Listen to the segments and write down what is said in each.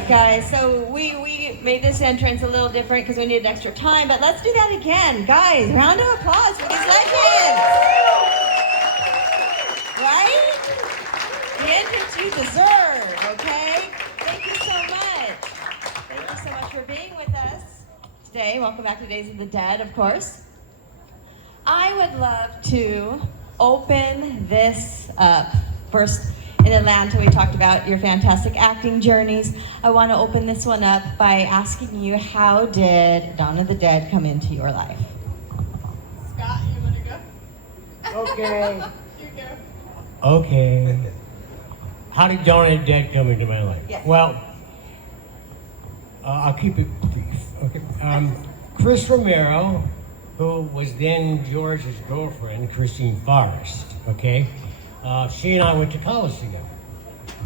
right, guys. So we made this entrance a little different because we needed extra time, but let's do that again. Guys, round of applause for these legends. Right? The entrance you deserve, okay? Thank you so much. Thank you so much for being with us today. Welcome back to Days of the Dead, of course. I would love to open this up. First, in Atlanta, we talked about your fantastic acting journeys. I want to open this one up by asking you, how did Dawn of the Dead come into your life? Scott, you want to go? Okay. You go. Okay. How did Dawn of the Dead come into my life? Yes. Well, I'll keep it brief. Okay. Chris Romero, who was then George's girlfriend, Christine Forrest, okay? She and I went to college together.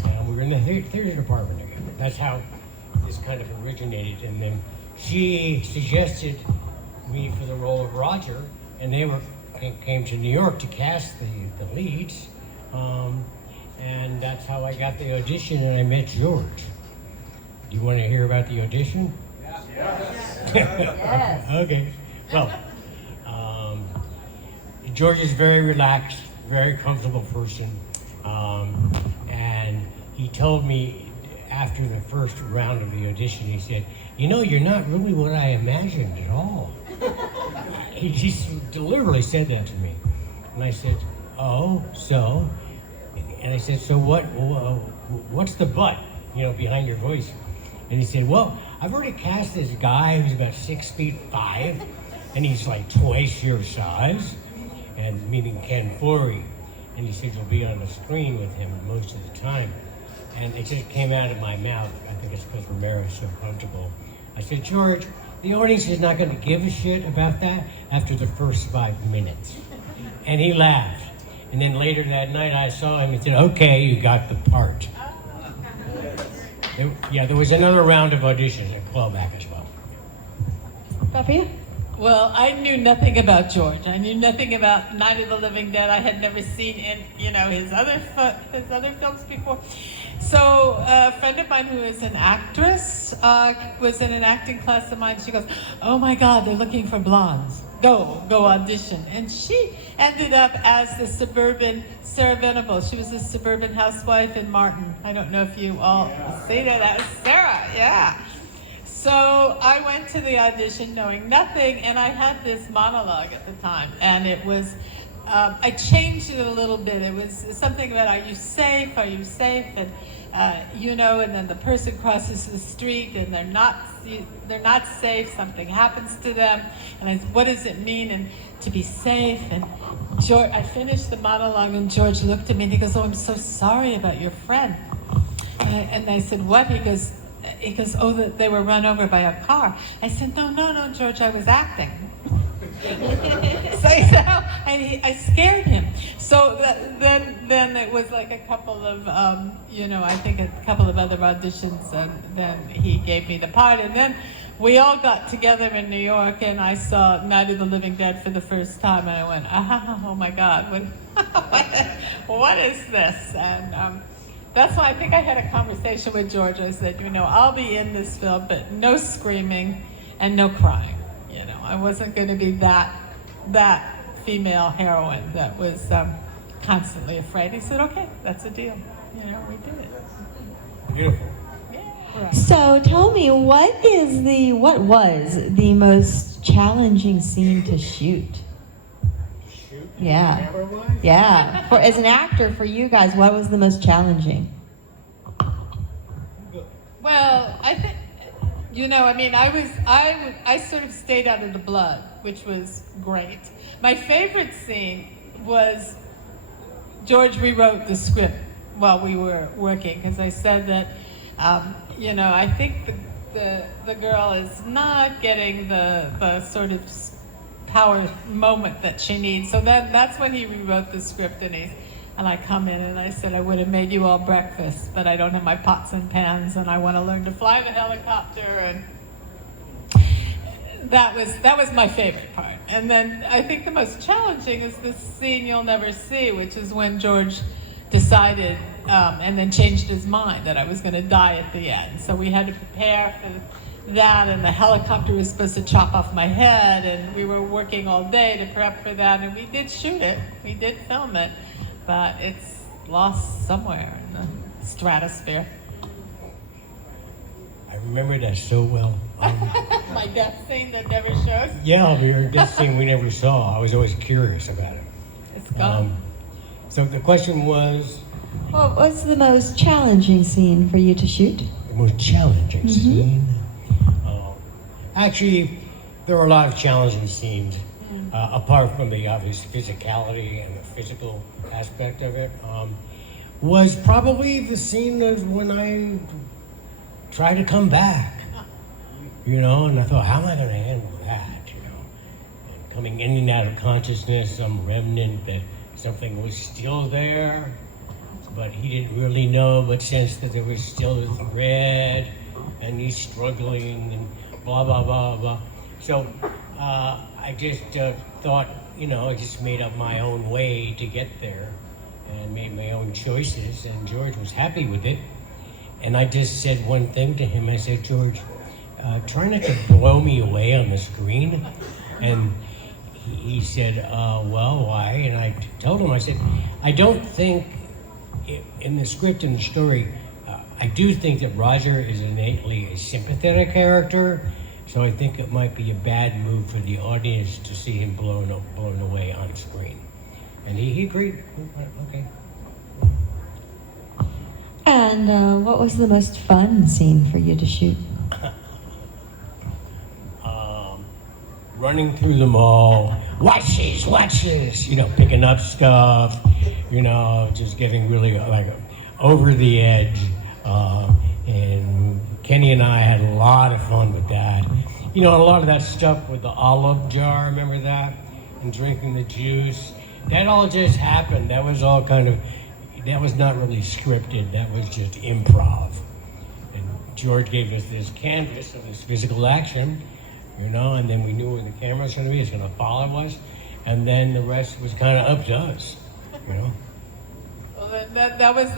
And we were in the theater department together. That's how this kind of originated. And then she suggested me for the role of Roger, and they came to New York to cast the leads. And that's how I got the audition, and I met George. Do you want to hear about the audition? Yes. Yes. Okay. Well, George is very relaxed, very comfortable person, and he told me after the first round of the audition, he said, "You know, you're not really what I imagined at all." He literally said that to me, and I said, "Oh, so?" And I said, "So what's the but, behind your voice?" And he said, "Well, I've already cast this guy who's about 6'5", and he's like twice your size, and meaning Ken Forey." And he said, "You'll be on the screen with him most of the time." And it just came out of my mouth. I think it's because Romero is so comfortable. I said, "George, the audience is not going to give a shit about that after the first 5 minutes." And he laughed. And then later that night I saw him and said, "Okay, you got the part." There was another round of auditions at Clawback as well. Sophia? Well, I knew nothing about George. I knew nothing about Night of the Living Dead. I had never seen his other films before. So a friend of mine who is an actress was in an acting class of mine. She goes, "Oh my God, they're looking for blondes. Go audition." And she ended up as the suburban Sarah Venable. She was a suburban housewife in Martin. I don't know if you all see that. That was Sarah, yeah. So I went to the audition knowing nothing, and I had this monologue at the time, and it was, I changed it a little bit. It was something about, are you safe, and and then the person crosses the street, and they're not safe, something happens to them, and I said, what does it mean, and to be safe, and George, I finished the monologue, and George looked at me, and he goes, "Oh, I'm so sorry about your friend." And I said, "What?" He goes, "Oh, they were run over by a car." I said, No, George, I was acting." So he said, "Oh," and I scared him. So then it was like a couple of, I think a couple of other auditions, and then he gave me the part. And then we all got together in New York, and I saw Night of the Living Dead for the first time, and I went, oh my God, what is this? And that's why I think I had a conversation with George. I said, I'll be in this film, but no screaming and no crying. I wasn't going to be that female heroine that was constantly afraid. He said, "Okay, that's a deal." We did it. Beautiful. Yeah. So tell me, what was the most challenging scene to shoot? Shoot? Yeah. Camera-wise? Yeah. As an actor, for you guys, what was the most challenging? Well, I think, I sort of stayed out of the blood, which was great. My favorite scene was George rewrote the script while we were working, because I said that, I think the girl is not getting the sort of power moment that she needs. So that's when he rewrote the script, and I come in and I said, "I would have made you all breakfast, but I don't have my pots and pans, and I want to learn to fly the helicopter." And that was my favorite part. And then I think the most challenging is this scene you'll never see, which is when George decided and then changed his mind that I was going to die at the end. So we had to prepare for that, and the helicopter was supposed to chop off my head, and we were working all day to prep for that, and we did shoot it, we did film it, but it's lost somewhere in the stratosphere. I remember that so well. My death scene that never shows. Yeah, your death scene we never saw. I was always curious about it. It's gone. So the question was, What was the most challenging scene for you to shoot? the most challenging scene? Actually, there were a lot of challenging scenes, apart from the obvious physicality and the physical aspect of it. Was probably the scene of when I tried to come back, and I thought, how am I going to handle that, And coming in and out of consciousness, some remnant that something was still there, but he didn't really know, but sensed that there was still a thread, and he's struggling, and blah, blah, blah, blah. So I just thought, I just made up my own way to get there and made my own choices, and George was happy with it. And I just said one thing to him. I said, George, try not to blow me away on the screen. And he said, well, why? And I told him, I said, I don't think in the script and the story, I do think that Roger is innately a sympathetic character, so I think it might be a bad move for the audience to see him blown away on screen. And he agreed. Okay. And what was the most fun scene for you to shoot? Running through the mall, watch this, picking up stuff, just getting really over the edge. And Kenny and I had a lot of fun with that. A lot of that stuff with the olive jar, remember that? And drinking the juice. That all just happened. That was all that was not really scripted. That was just improv. And George gave us this canvas of this physical action, and then we knew where the camera was going to be. It's going to follow us. And then the rest was kind of up to us, Well, that was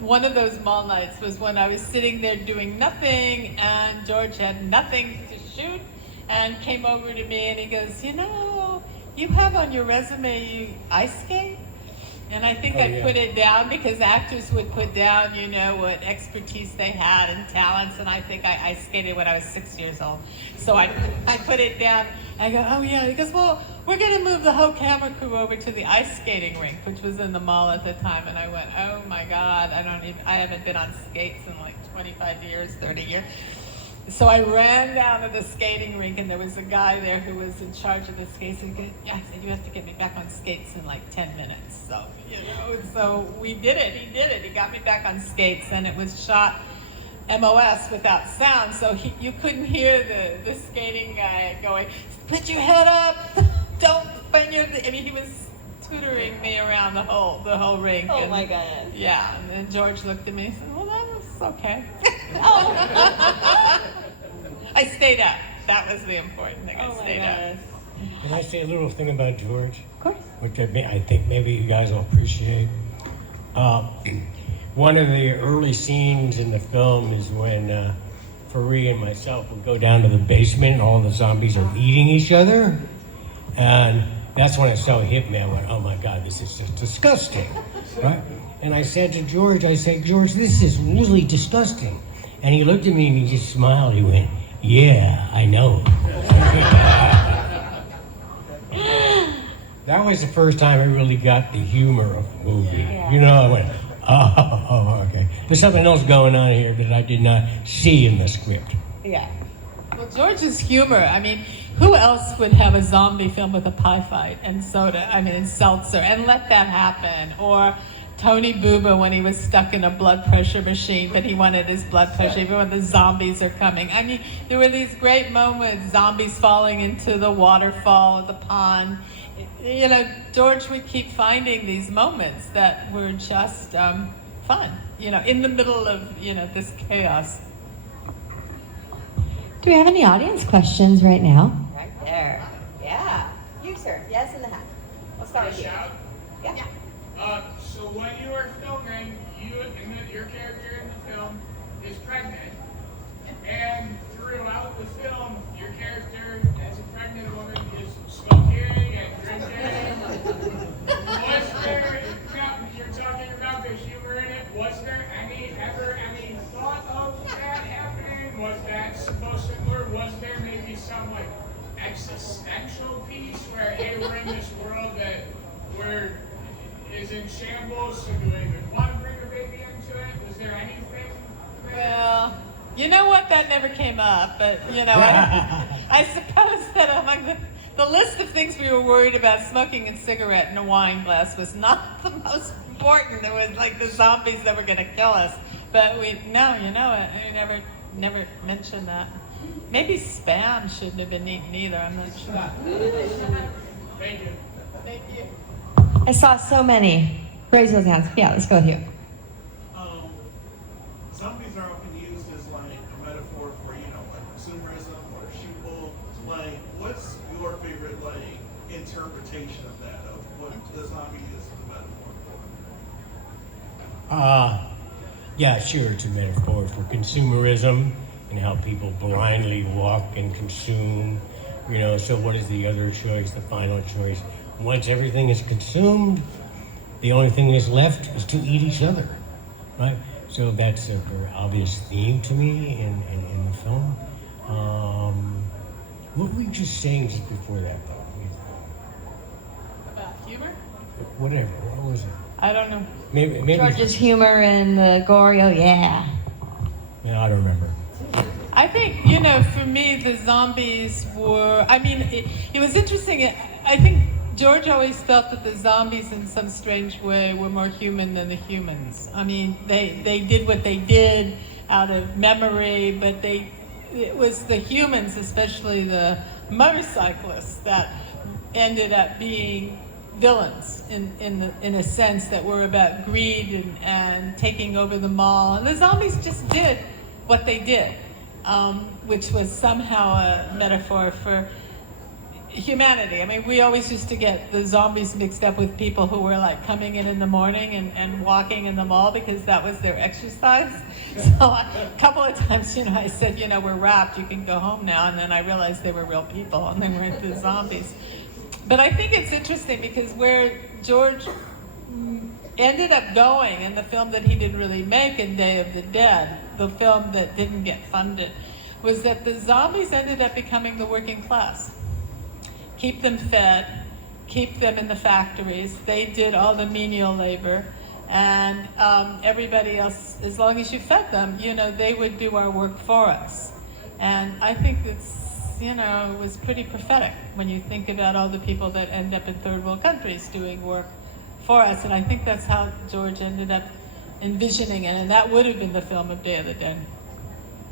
one of those mall nights was when I was sitting there doing nothing, and George had nothing to shoot, and came over to me and he goes, you have on your resume you ice skate? And I think I put it down because actors would put down, what expertise they had and talents, and I think I ice skated when I was 6 years old. So I put it down. I go, oh yeah. He goes, well, we're going to move the whole camera crew over to the ice skating rink, which was in the mall at the time. And I went, oh my God, I haven't been on skates in like 25 years, 30 years. So I ran down to the skating rink, and there was a guy there who was in charge of the skates. He said, I said, you have to get me back on skates in like 10 minutes. So, so we did it. He did it. He got me back on skates, and it was shot MOS without sound. So you couldn't hear the skating guy going, put your head up, don't bend your, he was tutoring me around the whole rink. Oh my goodness. Yeah, and then George looked at me and said, well, that was okay. I stayed up. That was the important thing. I stayed up. Can I say a little thing about George? Of course. Which I think maybe you guys will appreciate. One of the early scenes in the film is when Farid and myself would go down to the basement and all the zombies are eating each other. And that's when I saw Hitman. I went, oh my God, this is just disgusting, right? And I said to George, George, this is really disgusting. And he looked at me and he just smiled. He went, yeah, I know. That was the first time I really got the humor of the movie. Yeah. I went, oh, okay. There's something else going on here that I did not see in the script. Yeah. Well, George's humor, who else would have a zombie film with a pie fight and soda, and seltzer, and let that happen? Or Tony Booba when he was stuck in a blood pressure machine, but he wanted his blood pressure even when the zombies are coming. There were these great moments, zombies falling into the waterfall or the pond. George would keep finding these moments that were just fun, in the middle of, this chaos. Do we have any audience questions right now? Right there. Yeah. You, sir. Yes, in the hat. We'll start with you. Yeah. So when you are filming, your character in the film is pregnant, and throughout the film, your character as a pregnant woman is smoking and drinking. Was there, you're talking about the humor in it, was there ever any thought of that happening? Was that supposed to, or was there maybe some like existential piece where, hey, we're in this world that is in shambles, so do we even want to bring a baby into it? Was there anything there? Well, you know what? That never came up, but I suppose that among the list of things we were worried about, smoking a cigarette in a wine glass was not the most important. It was like the zombies that were going to kill us. But we never mentioned that. Maybe spam shouldn't have been eaten either. I'm not sure. Thank you. Thank you. I saw so many. Raise those hands. Yeah, let's go with you. Zombies are often used as like a metaphor for, like consumerism or sheeple. Like, what's your favorite like interpretation of that, of what the zombie is a metaphor for? Yeah, sure, it's a metaphor for consumerism and how people blindly walk and consume. So what is the other choice, the final choice? Once everything is consumed, the only thing that's left is to eat each other, right? So that's a very obvious theme to me in the film. What were we just saying just before that, though? About humor? Whatever, what was it? I don't know. Maybe George's humor and the gory, oh yeah. No, I don't remember. I think, for me, the zombies were, it was interesting. I think George always felt that the zombies in some strange way were more human than the humans. I mean, they did what they did out of memory, but it was the humans, especially the motorcyclists, that ended up being villains in a sense, that were about greed and taking over the mall. And the zombies just did what they did, which was somehow a metaphor for humanity. I mean, we always used to get the zombies mixed up with people who were like coming in the morning and walking in the mall because that was their exercise. So a couple of times, I said, we're wrapped, you can go home now. And then I realized they were real people and they weren't the zombies. But I think it's interesting because where George ended up going in the film that he didn't really make in Day of the Dead, the film that didn't get funded, was that the zombies ended up becoming the working class. Keep them fed, keep them in the factories. They did all the menial labor, and everybody else, as long as you fed them, they would do our work for us. And I think it's, it was pretty prophetic when you think about all the people that end up in third world countries doing work for us. And I think that's how George ended up envisioning it, and that would have been the film of Day of the Dead.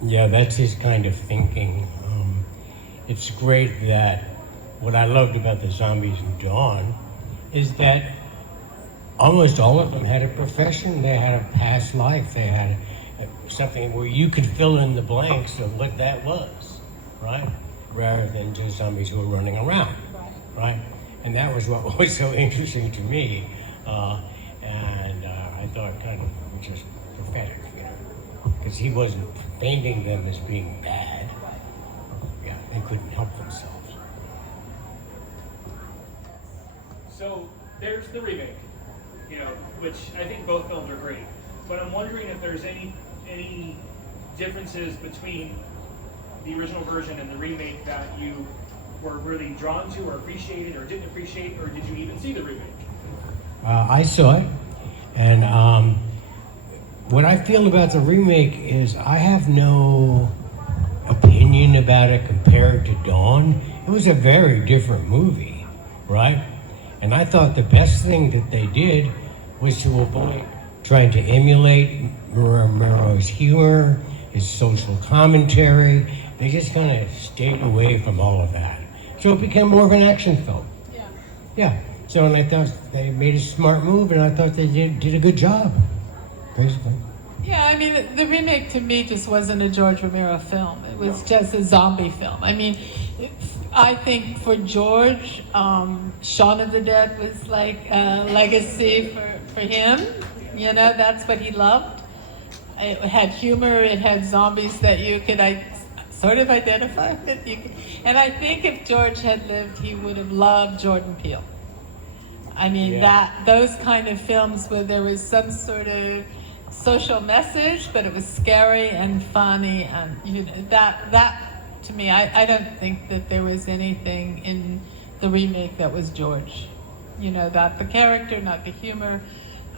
Yeah, that's his kind of thinking. It's great that what I loved about the zombies in Dawn is that almost all of them had a profession. They had a past life. They had something where you could fill in the blanks of what that was, right? Rather than just zombies who were running around, right? And that was what was so interesting to me. And I thought kind of just prophetic, because he wasn't painting them as being bad. Yeah, they couldn't help themselves. So there's the remake, which I think both films are great. But I'm wondering if there's any differences between the original version and the remake that you were really drawn to or appreciated or didn't appreciate, or did you even see the remake? I saw it, and what I feel about the remake is I have no opinion about it compared to Dawn. It was a very different movie, right? And I thought the best thing that they did was to avoid trying to emulate Romero's humor, his social commentary. They just kind of stayed away from all of that. So it became more of an action film. Yeah. So and I thought they made a smart move, and I thought they did a good job, basically. Yeah, I mean, the remake to me just wasn't a George Romero film. It was just a zombie film. I mean, I think for George, Shaun of the Dead was like a legacy for him. You know, that's what he loved. It had humor. It had zombies that you could sort of identify with. And I think if George had lived, he would have loved Jordan Peele. I mean, those kind of films where there was some sort of social message, but it was scary and funny, and that to me, I don't think that there was anything in the remake that was George. You know, not the character, not the humor,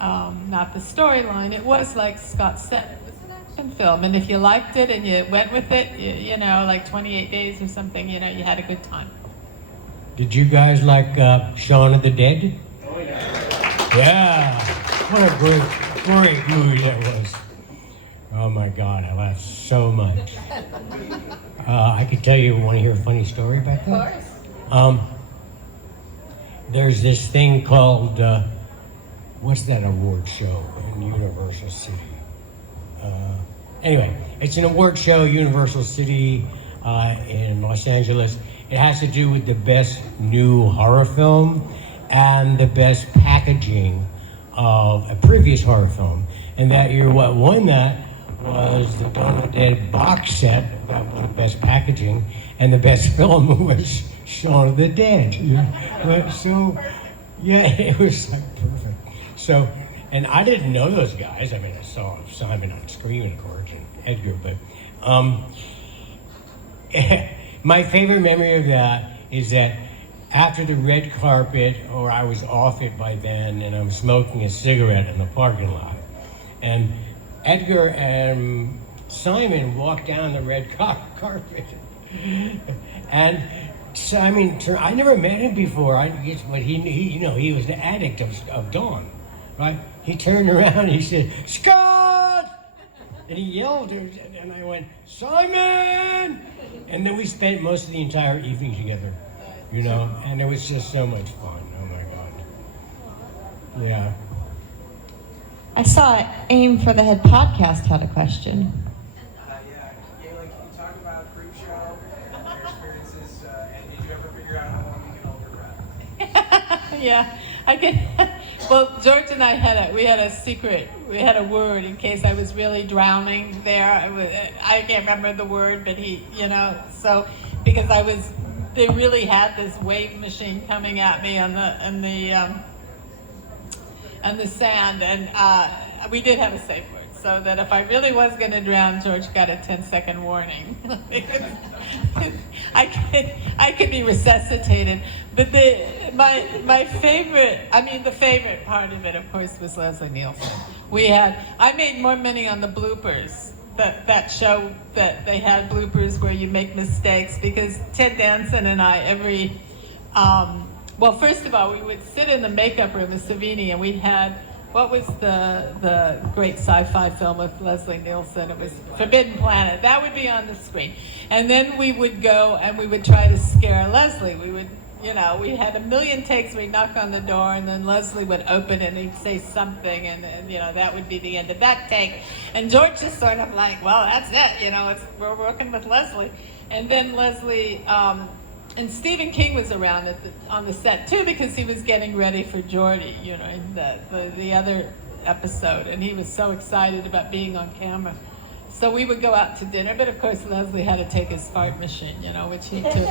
not the storyline. It was like Scott said, it was an action film, and if you liked it and you went with it, you know, like 28 Days or something, you know, you had a good time. Did you guys like Shaun of the Dead? Oh yeah. Yeah, what a great movie that was. Oh my God, I laughed so much. I could tell you, want to hear a funny story about that? Of course. There's this thing called, what's that award show in Universal City? Anyway, it's an award show, Universal City in Los Angeles. It has to do with the best new horror film and the best packaging of a previous horror film. And that year, what won that was the Dawn of the Dead box set. That was the best packaging, and the best film was Shaun of the Dead. But so, yeah, it was like perfect. So, and I didn't know those guys. I mean, I saw Simon on screen, of course, and Edgar. But my favorite memory of that is that after the red carpet, or I was off it by then, and I'm smoking a cigarette in the parking lot, and Edgar and Simon walked down the red carpet, and Simon, I never met him before. But he was the addict of Dawn, right? He turned around and he said, "Scott!" And he yelled, and I went, "Simon!" And then we spent most of the entire evening together, you know, and it was just so much fun. Oh my God. Yeah. I saw Aim for the Head podcast had a question. Yeah, Gaylen, can you talk about Creepshow and your experiences? And did you ever figure out how long you can hold your breath? Yeah, I could. Well, George and I had a secret. We had a word in case I was really drowning there. I can't remember the word, but he, you know, so because they really had this wave machine coming at me on the sand, and we did have a safe word, so that if I really was going to drown, George got a 10-second warning. I could be resuscitated. But my favorite, the favorite part of it, of course, was Leslie Nielsen. I made more money on the bloopers. That show that they had bloopers where you make mistakes, because Ted Danson and I well, first of all, we would sit in the makeup room of Savini, and we had, what was the great sci-fi film with Leslie Nielsen? It was Forbidden Planet. That would be on the screen. And then we would go and we would try to scare Leslie. We would, you know, we had a million takes. We'd knock on the door, and then Leslie would open and he'd say something, and you know, that would be the end of that take. And George just sort of like, well, that's it, you know, we're working with Leslie. And then Leslie, and Stephen King was around on the set too, because he was getting ready for Geordie, you know, in the other episode, and he was so excited about being on camera. So we would go out to dinner, but of course Leslie had to take his fart machine, you know, which he took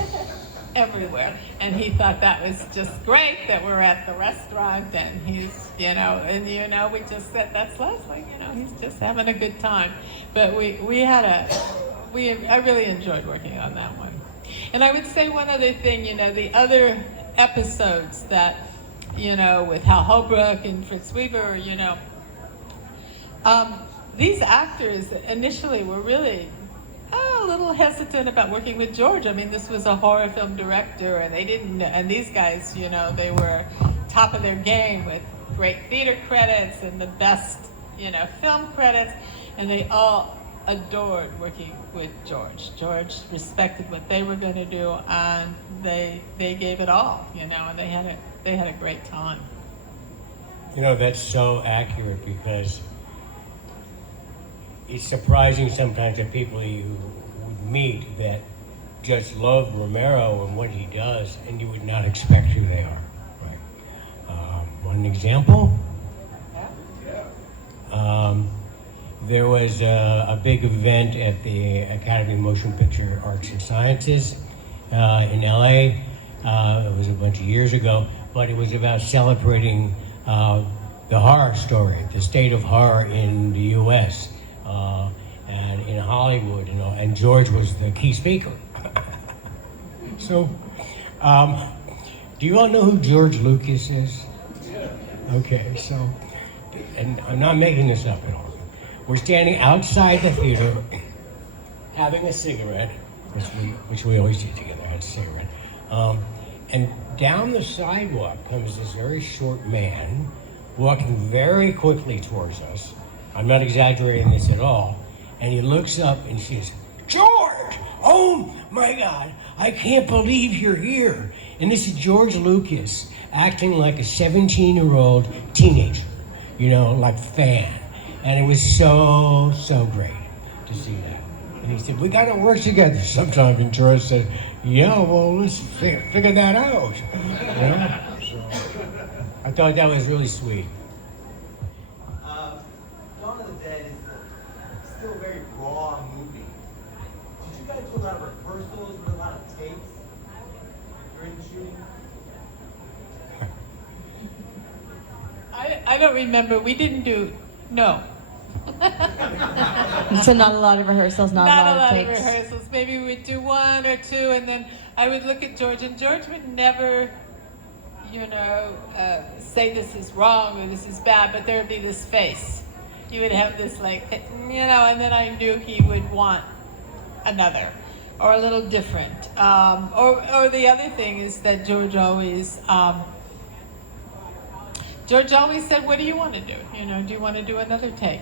everywhere, and he thought that was just great that we're at the restaurant, and he's, you know, we just said, that's Leslie, you know, he's just having a good time. But I really enjoyed working on that one. And I would say one other thing, you know, the other episodes that, you know, with Hal Holbrook and Fritz Weaver, you know, these actors initially were really a little hesitant about working with George. I mean, this was a horror film director, and these guys, you know, they were top of their game with great theater credits and the best, you know, film credits, and they all adored working with George. George respected what they were going to do, and they gave it all, you know, and they had a great time. You know, that's so accurate, because it's surprising sometimes that people you would meet that just love Romero and what he does, and you would not expect who they are. Right? One example, There was a big event at the Academy of Motion Picture Arts and Sciences in LA. It was a bunch of years ago, but it was about celebrating the horror story, the state of horror in the U.S. And in Hollywood, and George was the key speaker. So, do you all know who George Lucas is? Okay, so, and I'm not making this up at all. We're standing outside the theater, having a cigarette, which we always do together, had a cigarette. And down the sidewalk comes this very short man, walking very quickly towards us. I'm not exaggerating this at all. And he looks up and says, "George! Oh my God, I can't believe you're here." And this is George Lucas acting like a 17-year-old teenager, like fan. And it was so great to see that. And he said, "We got to work together sometime." And George said, "Yeah, well, let's figure that out." So I thought that was really sweet. Dawn of the Dead is still a very raw movie. Did you guys do a lot of rehearsals with a lot of takes during the shooting? I don't remember. We didn't do, no. So not a lot of rehearsals, not a lot of takes. Of rehearsals. Maybe we'd do one or two, and then I would look at George, and George would never, say this is wrong or this is bad, but there would be this face. He would have this and then I knew he would want another or a little different. Or the other thing is that George always said, "What do you want to do? Do you want to do another take?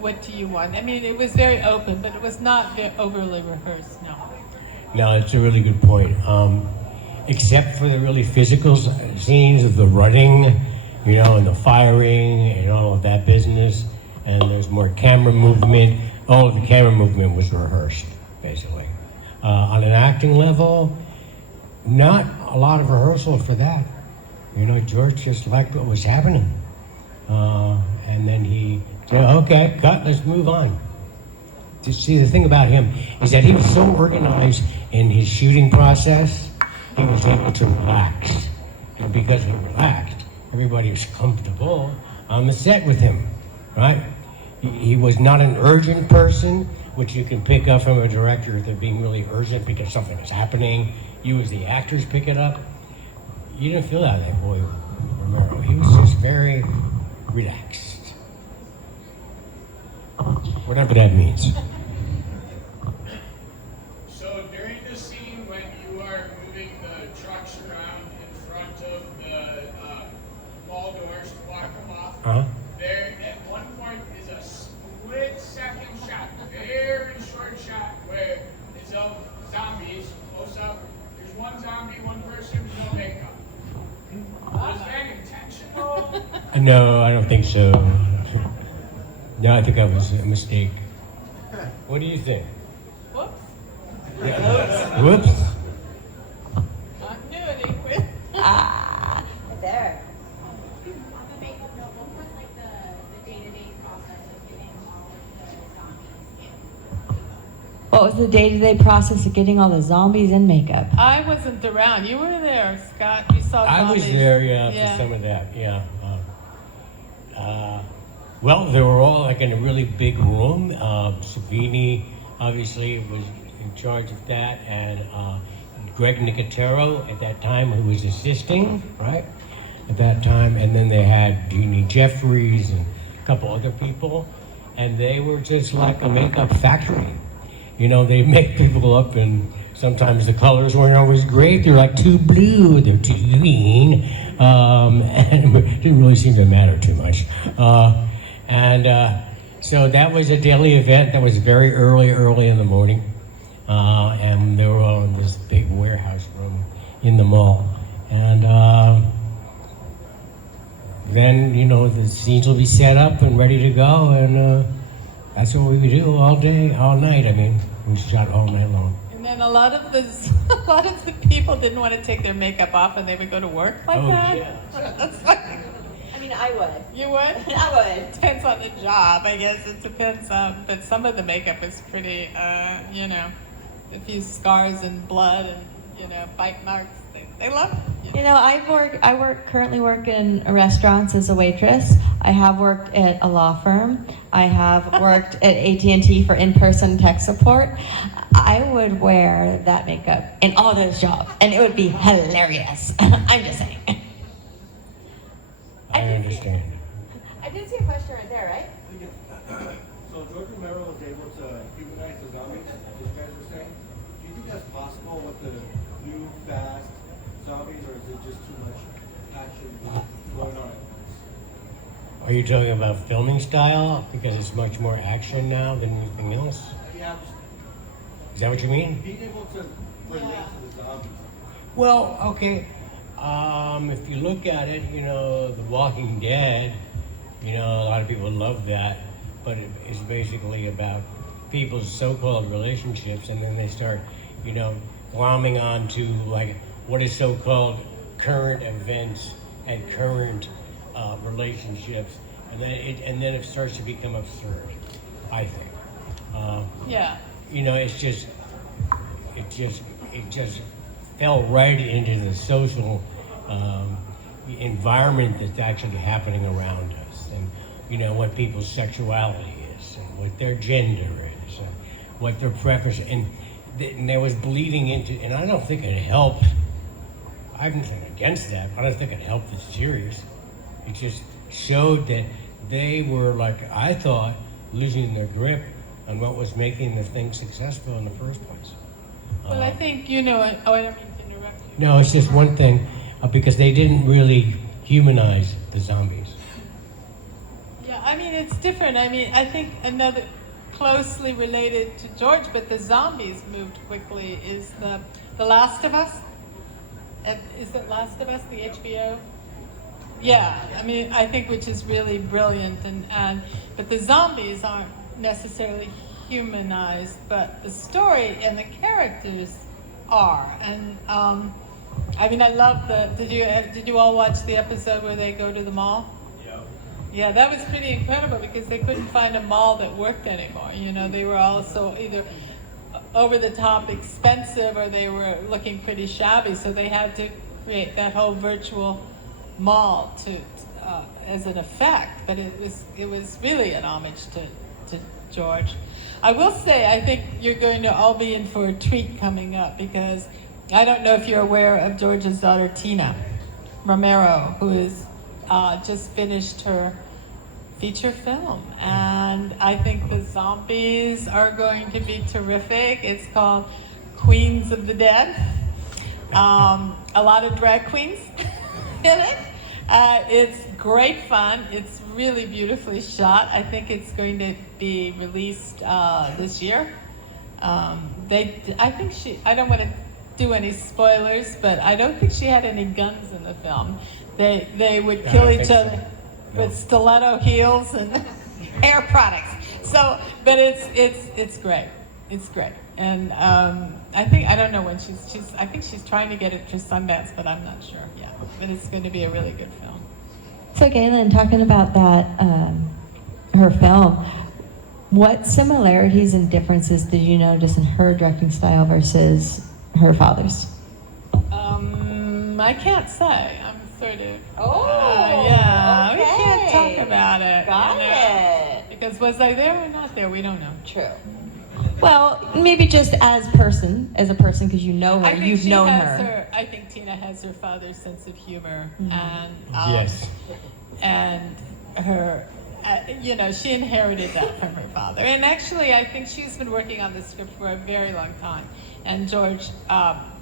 What do you want?" I mean, it was very open, but it was not overly rehearsed, no. No, it's a really good point. Except for the really physical scenes of the running, and the firing and all of that business, and there's more camera movement. All of the camera movement was rehearsed, basically. On an acting level, not a lot of rehearsal for that. George just liked what was happening. And then he said, "Okay, cut, let's move on." See, the thing about him is that he was so organized in his shooting process, he was able to relax. And because he relaxed, everybody was comfortable on the set with him, right? He was not an urgent person, which you can pick up from a director if they're being really urgent because something is happening. You as the actors pick it up. You didn't feel that boy, Romero. He was just very relaxed. Whatever that means. So during the scene when you are moving the trucks around in front of the mall doors to walk them off, there at one point is a split-second shot, very short shot, where it's of zombies close up. There's one zombie, one person, no makeup. Was that intentional? No, I don't think so. No, I think that was a mistake. What do you think? Whoops. Yeah. Whoops. Continuity. There. On the makeup note, what was the day-to-day process of getting all of the zombies in? What was the day-to-day process of getting all the zombies in makeup? I wasn't around. You were there, Scott. You saw I was zombies. there, for some of that, yeah. Well, they were all in a really big room. Savini, obviously, was in charge of that, and Greg Nicotero at that time, who was assisting, right, at that time. And then they had Jeannie Jeffries and a couple other people, and they were just like a makeup factory. They make people up, and sometimes the colors weren't always great. They're like too blue, they're too green, and it didn't really seem to matter too much. So that was a daily event that was very early in the morning. And they were all in this big warehouse room in the mall. And then, the scenes will be set up and ready to go. And that's what we would do all day, all night. I mean, we shot all night long. And then a lot of the people didn't want to take their makeup off, and they would go to work like that. Yeah. That's like, I mean, I would. You would? I would. Depends on the job, I guess. It depends on, but some of the makeup is pretty, you know, a few scars and blood and, you know, bite marks. They love it. You know, currently work in restaurants as a waitress. I have worked at a law firm. I have worked at AT&T for in-person tech support. I would wear that makeup in all those jobs, and it would be hilarious. I'm just saying. I understand. I did see a question right there, right? So George Romero was able to humanize the zombies, as you guys were saying. Do you think that's possible with the new fast zombies, or is it just too much action going on at once? Are you talking about filming style? Because it's much more action now than anything else? Yeah, just Is that what you mean? being able to relate to the zombies. Well, okay. If you look at it, you know, The Walking Dead, you know, a lot of people love that, but it is basically about people's so-called relationships, and then they start, you know, glomming onto like what is so-called current events and current relationships, and then it starts to become absurd, I think. Yeah. You know, it just fell right into the social environment that's actually happening around us, and you know what people's sexuality is, and what their gender is, and what their preference, and there was bleeding into, and I don't think it helped. I have nothing against that, but I don't think it helped the series. It just showed that they were, like I thought, losing their grip on what was making the thing successful in the first place. Well, I think, you know, I don't mean to interrupt you. No, it's just one thing, because they didn't really humanize the zombies. Yeah, I mean, it's different. I mean, I think another closely related to George, but the zombies moved quickly, is the Last of Us. Is it Last of Us, the HBO? Yeah, I mean, I think which is really brilliant, but the zombies aren't necessarily humanized, but the story and the characters are. And I mean, I love did you all watch the episode where they go to the mall? Yeah, that was pretty incredible because they couldn't find a mall that worked anymore. You know, they were also either over the top expensive or they were looking pretty shabby, so they had to create that whole virtual mall as an effect. But it was really an homage to George. I will say, I think you're going to all be in for a treat coming up, because I don't know if you're aware of George's daughter Tina Romero, who is just finished her feature film, and I think the zombies are going to be terrific. It's called Queens of the Dead. A lot of drag queens in it. It's great fun. It's really beautifully shot. I think it's going to be released this year. I don't want to do any spoilers, but I don't think she had any guns in the film. They would kill each other with stiletto heels and hair products. So, but it's great. It's great. And I don't know when I think she's trying to get it for Sundance, but I'm not sure. Yeah, but it's going to be a really good film. So Gaylen, talking about that, her film, what similarities and differences did you notice in her directing style versus her father's? I can't say. I'm sort of. Oh, yeah. okay. We can't talk about it. Got it. Because was I there or not there? We don't know. True. Well, maybe just as a person, because you know her, you've known her. I think Tina has her father's sense of humor, Mm-hmm. and Yes. and her, you know, she inherited that from her father. And actually, I think she's been working on this script for a very long time, and George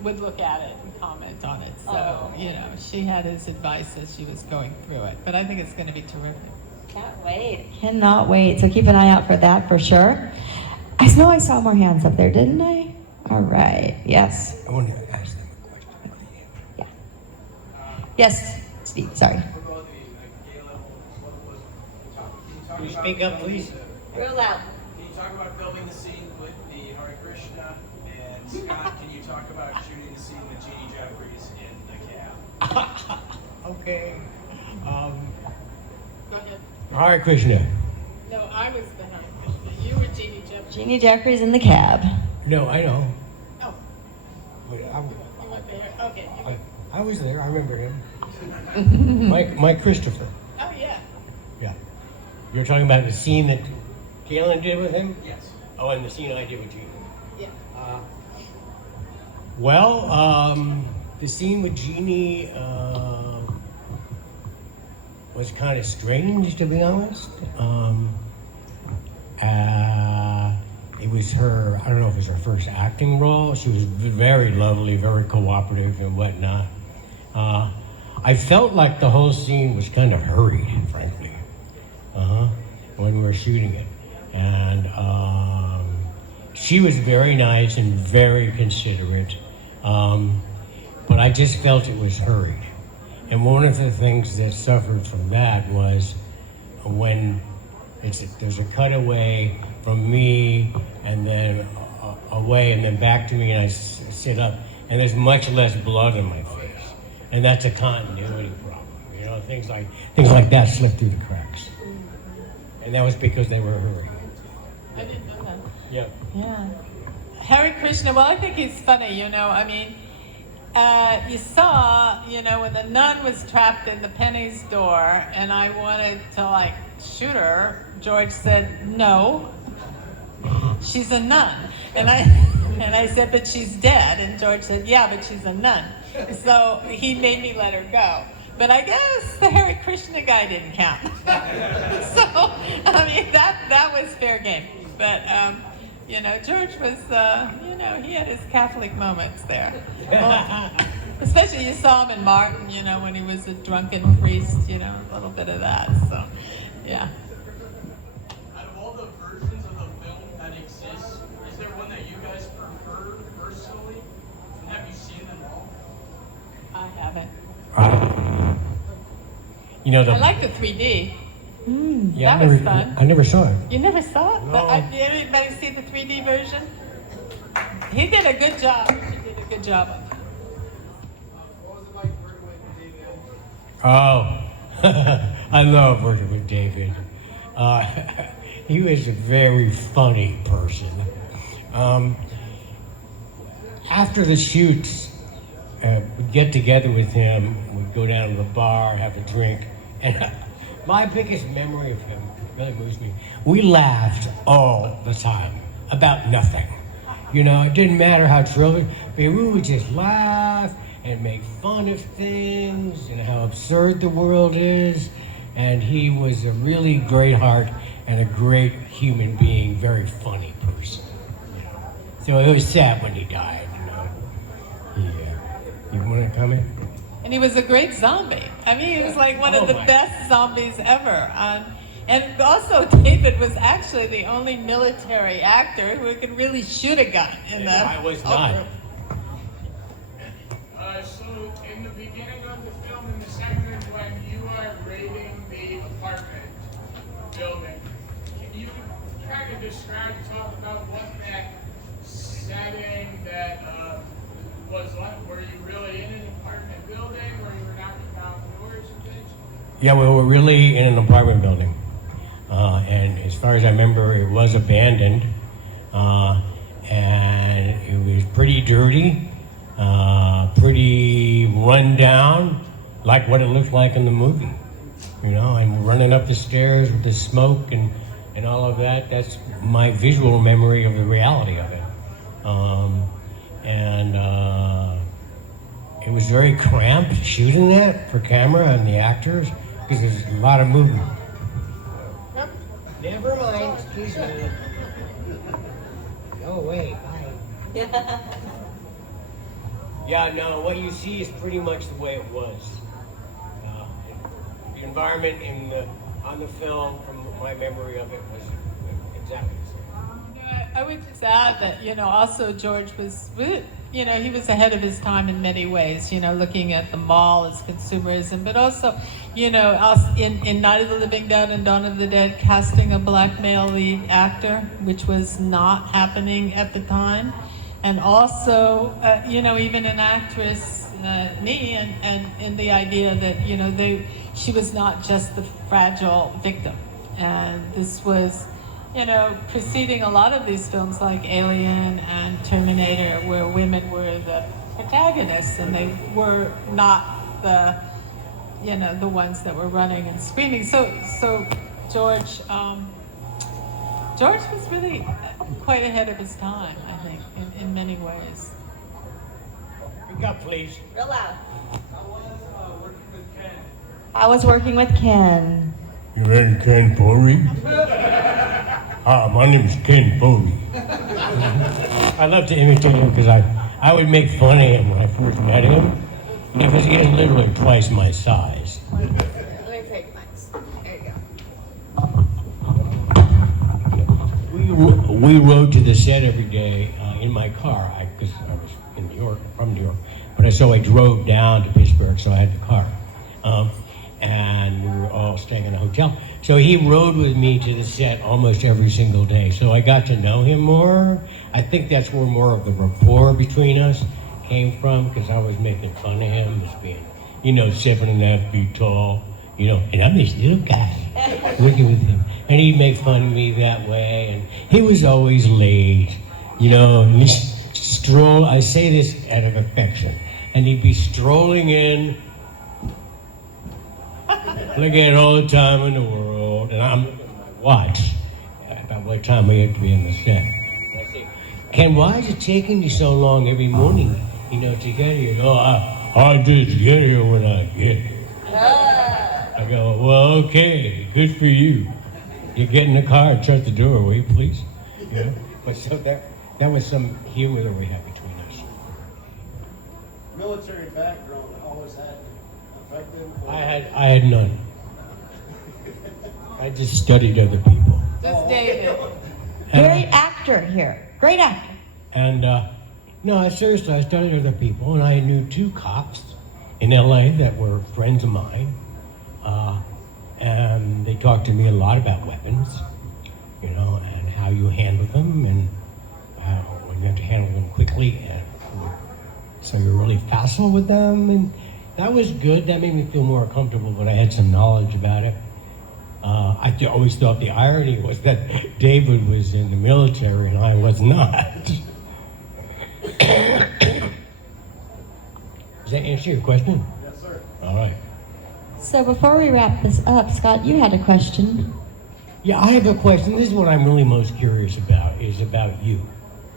would look at it and comment on it. So, you know, she had his advice as she was going through it. But I think it's going to be terrific. Can't wait. Cannot wait. So keep an eye out for that for sure. I know I saw more hands up there, didn't I? All right. Yes. I want to ask them a question. Yeah. Yes, Steve. Sorry. For both of you, Gaylen, Can you speak up, please? Real loud. Can you talk about filming the scene with the Hare Krishna? And Scott, can you talk about shooting the scene with Jeannie Jeffries in the cab? Okay. Go ahead. Hare Krishna. No, I was the Hare Krishna. You were Jeannie Jeffries. Jeannie Jeffries in the cab. No, I know. Oh, But you went there. Okay. I was there. I remember him. Mike Christopher. Oh, yeah. Yeah. You're talking about the scene that Gaylen did with him? Yes. Oh, and the scene I did with you. Yeah. The scene with Jeannie was kind of strange, to be honest. It was her, I don't know if it was her first acting role. She was very lovely, very cooperative and whatnot. I felt like the whole scene was kind of hurried, frankly, when we were shooting it. And she was very nice and very considerate, but I just felt it was hurried. And one of the things that suffered from that was when there's a cutaway from me and then away and then back to me, and I sit up, and there's much less blood on my face, and that's a continuity problem. You know, things like that slip through the cracks, and that was because they were hurrying. I didn't know that. Yeah. Yeah. Hare Krishna, well, I think he's funny, you know. I mean, you saw, you know, when the nun was trapped in the Penny's door and I wanted to, like, shoot her, George said, no, she's a nun. And I said, but she's dead. And George said, yeah, but she's a nun. So he made me let her go. But I guess the Hare Krishna guy didn't count. So, I mean, that was fair game. But, you know, George was, you know, he had his Catholic moments there. Especially you saw him in Martin, you know, when he was a drunken priest, you know, a little bit of that. So, yeah. Out of all the versions of the film that exist, is there one that you guys prefer personally? And have you seen them all? I haven't. You know, I like the 3D. yeah, that was fun. I never saw it. You never saw it? No. Did anybody see the 3D version? He did a good job. He did a good job on it. What was it like working with David? Oh, I love working with David. He was a very funny person. After the shoots, we'd get together with him, we'd go down to the bar, have a drink, and my biggest memory of him really moves me. We laughed all the time about nothing. You know, it didn't matter how trivial, but we would just laugh and make fun of things and how absurd the world is. And he was a really great heart and a great human being, very funny person. You know? So it was sad when he died. You know, you want to comment? And he was a great zombie. I mean, he was like one of the my best zombies ever. And also, David was actually the only military actor who could really shoot a gun in the. I was not. So in the beginning of the film, in the segment when you are raiding the apartment building, can you kind of describe, talk about what that setting that was like? Were you really in an apartment building where you were knocking down doors and things? Yeah, we were really in an apartment building. And as far as I remember, it was abandoned. And it was pretty dirty, pretty run down, like what it looked like in the movie. You know, and running up the stairs with the smoke and all of that, that's my visual memory of the reality of it. It was very cramped shooting that for camera and the actors, because there's a lot of movement. Never mind, excuse me. Go away, bye. Yeah, no, what you see is pretty much the way it was. The environment on the film, from my memory of it, was exactly the same. Yeah, I would just add that, you know, also George was, you know, he was ahead of his time in many ways, you know, looking at the mall as consumerism, but also, you know, in Night of the Living Dead and Dawn of the Dead, casting a black male lead actor, which was not happening at the time. And also, you know, even an actress, me, and in the idea that, you know, she was not just the fragile victim. And this was, preceding a lot of these films like Alien and Terminator, where women were the protagonists and they were not the ones that were running and screaming. So George was really quite ahead of his time, I think, in many ways. Speak up, please. Real loud. Working with Ken. I was working with Ken. You ready, Ken Foley? My name's Ken Foley. I love to imitate him because I would make fun of him when I first met him because he is literally twice my size. Let me take mics. There you go. We rode to the set every day in my car because I was in New York, from New York. But so I drove down to Pittsburgh, so I had the car. And we were all staying in a hotel. So he rode with me to the set almost every single day. So I got to know him more. I think that's where more of the rapport between us came from, because I was making fun of him as being, 7.5 feet tall, and I'm this little guy working with him. And he'd make fun of me that way, and he was always late, and he'd stroll, I say this out of affection, and he'd be strolling in, looking at all the time in the world, and I'm looking at my watch about what time we had to be in the set. I say, Ken, why is it taking you so long every morning, to get here? Oh, I just get here when I get here. I go, well, okay, good for you. You get in the car and shut the door, will you, please? But so that was some humor that we had between us. Military background, how was that affected? I had none. I just studied other people. Just David. Great actor here. Great actor. And no, seriously, I studied other people, and I knew 2 cops in LA that were friends of mine. And they talked to me a lot about weapons, and how you handle them, and when you have to handle them quickly, and so you're really facile with them, and that was good. That made me feel more comfortable, but I had some knowledge about it. I always thought the irony was that David was in the military and I was not. Does that answer your question? Yes, sir. All right. So before we wrap this up, Scott, you had a question. Yeah, I have a question. This is what I'm really most curious about, is about you,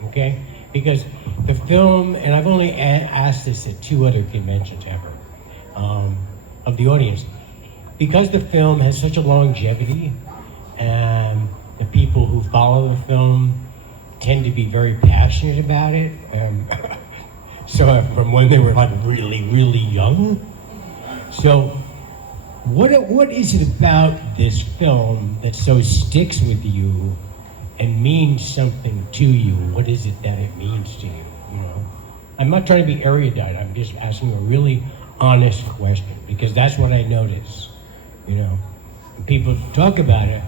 okay? Because the film, and I've only asked this at 2 other conventions ever, of the audience, because the film has such a longevity, and the people who follow the film tend to be very passionate about it, so from when they were like really, really young. So what is it about this film that so sticks with you and means something to you? What is it that it means to you, I'm not trying to be erudite, I'm just asking a really honest question, because that's what I notice, People talk about it,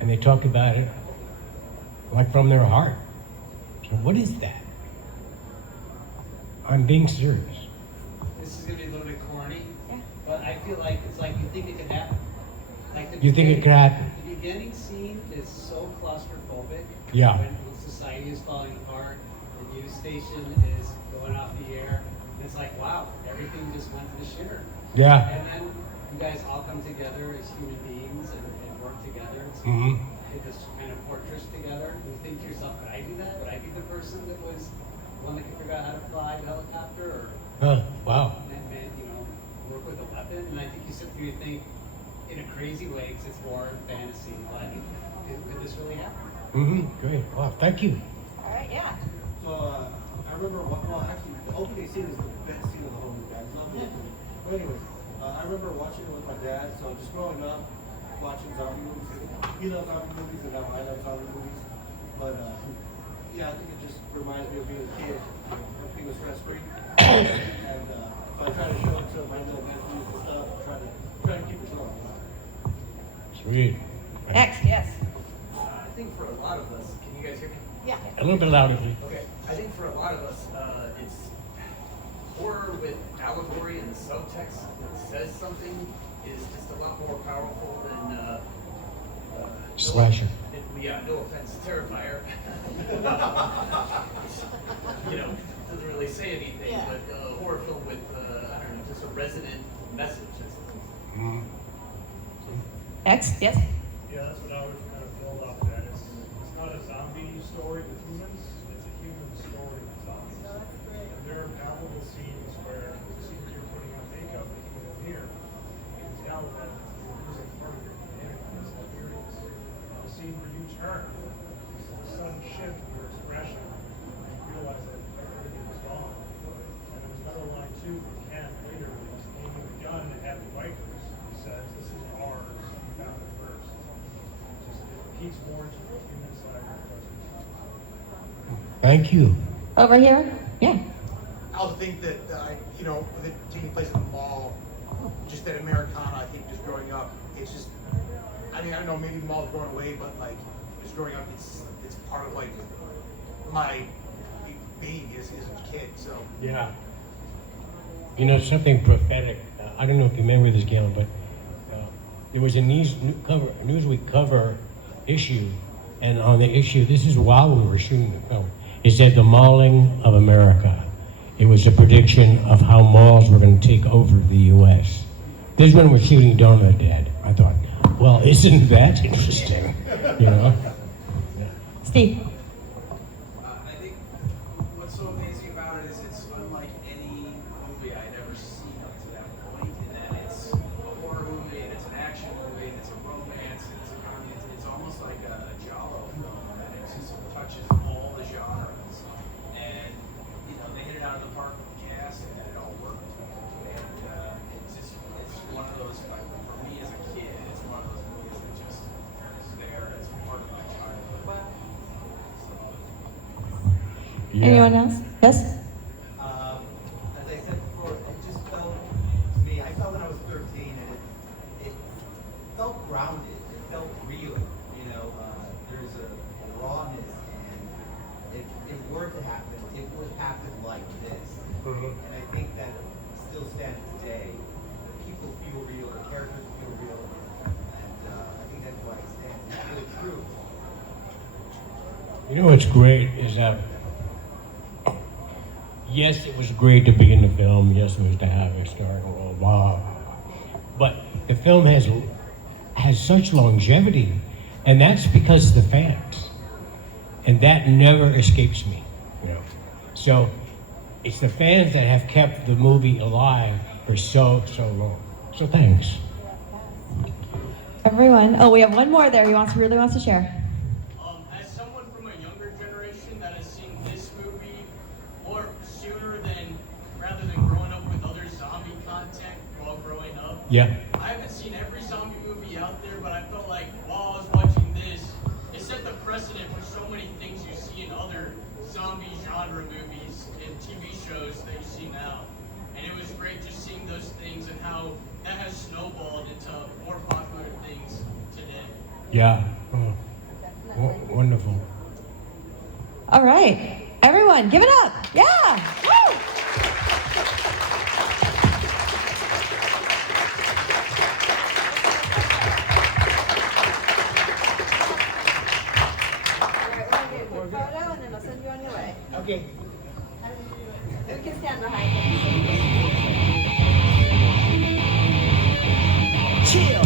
and they talk about it like from their heart. So what is that? I'm being serious. This is gonna be a little bit corny, but I feel like it's like you think it could happen. Like You think it could happen? The beginning scene is so claustrophobic. Yeah. When society is falling apart, the news station is going off the air. And it's like, wow, everything just went to the shitter. Yeah. And then you guys all come together as human beings and work together to get this kind of fortress together. You think to yourself, could I do that? Would I be the person that was one that could figure out how to fly the helicopter, or Wow. work with a weapon? And I think you sit through and think in a crazy way, because it's war and fantasy. Well, I think, could this really happen? Great. Wow, thank you. All right, yeah. So I remember, actually, the opening scene is the best scene of the whole movie. I love it. But anyways, I remember watching it with my dad. So just growing up, watching zombie movies. He loves zombie movies, and now I love zombie movies. But yeah, I think it just reminds me of being a kid. Everything was stress free, and so I try to show it to my little nephews and stuff. Try to keep it going. Sweet. Next, yes. I think for a lot of us, can you guys hear me? Yeah. A little bit louder, please. Okay, I think for a lot of us, it's horror with allegory and subtext that says something is just a lot more powerful than Slasher. Yeah, no offense, Terrifier. You know, doesn't really say anything, Yeah. but a horror film with I don't know, just a resonant message. Mm. X, yes? Yeah, that's what I was kind of build off that. It's not a zombie story with humans, it's a human story with zombies. And there are palpable scenes where the scenes you're putting on makeup that you can hear, you can tell that you're losing part of your humanity, it's experience. The scene where you turn, the sudden shift in your expression, you realize that everything is gone. And there was another line too from Ken later when he's aiming the gun at the wipers. He says, "This is ours, you found it first." Just it keeps more to the human side of the presence. Thank you. Over here? Yeah. I also think that, you know, with it taking place at the mall, just that Americana, I think just growing up, it's just, I mean, I don't know, maybe the mall's going away, but like, just growing up, it's part of like my being as a kid, so. Yeah. You know, something prophetic. I don't know if you remember this, Gaylen, but there was a Newsweek cover issue, and on the issue, this is while we were shooting the film, it said the mauling of America. It was a prediction of how malls were going to take over the U.S. This is when we're shooting Dawn of the Dead. I thought, well, isn't that interesting? You know? Yeah. Steve? I think what's so amazing about it is it's unlike any movie I'd ever seen up to that point, in that it's a horror movie, and it's an action movie, and it's a romance, and it's a comedy. It's almost like a giallo film, and it just touches all the genres. And you know, they hit it out of the park with the cast, and it all worked. And it's one of those, like, for me as a kid, it's one of those movies that just is there as part of my childhood. Yeah. Anyone else? Yes? As I said before, it just felt to me, I felt when I was 13, and it felt grounded, it felt real. You know, there's a rawness, and if it were to happen, it would happen like this. Mhm. And I think that still stands today. People feel real, the characters feel real, and I think that's why it stands. It's really true. You know what's great is that, yes, it was great to be in the film. Yes, it was to have a starring role. Wow. But the film has such longevity, and that's because of the fans, and that never escapes me. You know, so it's the fans that have kept the movie alive for so long. So thanks. Everyone. Oh, we have one more there. He really wants to share. As someone from a younger generation that has seen this movie more sooner than, rather than growing up with other zombie content while growing up, Yeah. I haven't seen every zombie movie out there, but I felt like while I was watching this, it set the precedent for so many things you see in other zombie genre movies and TV shows that you see now. And it was great just seeing those things and how that has snowballed into more popular things today. Yeah. Oh. Wonderful. All right. Everyone, give it up. Yeah. Woo! Photo, and then I'll send you on your way. Okay. We can stand behind him. Chill.